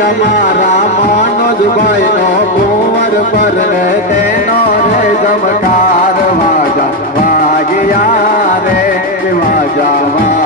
અમારા મનોજભાઈ નો કુંવર પર તેનો રે જમકાર વાજા વાગ્યા રે વાજા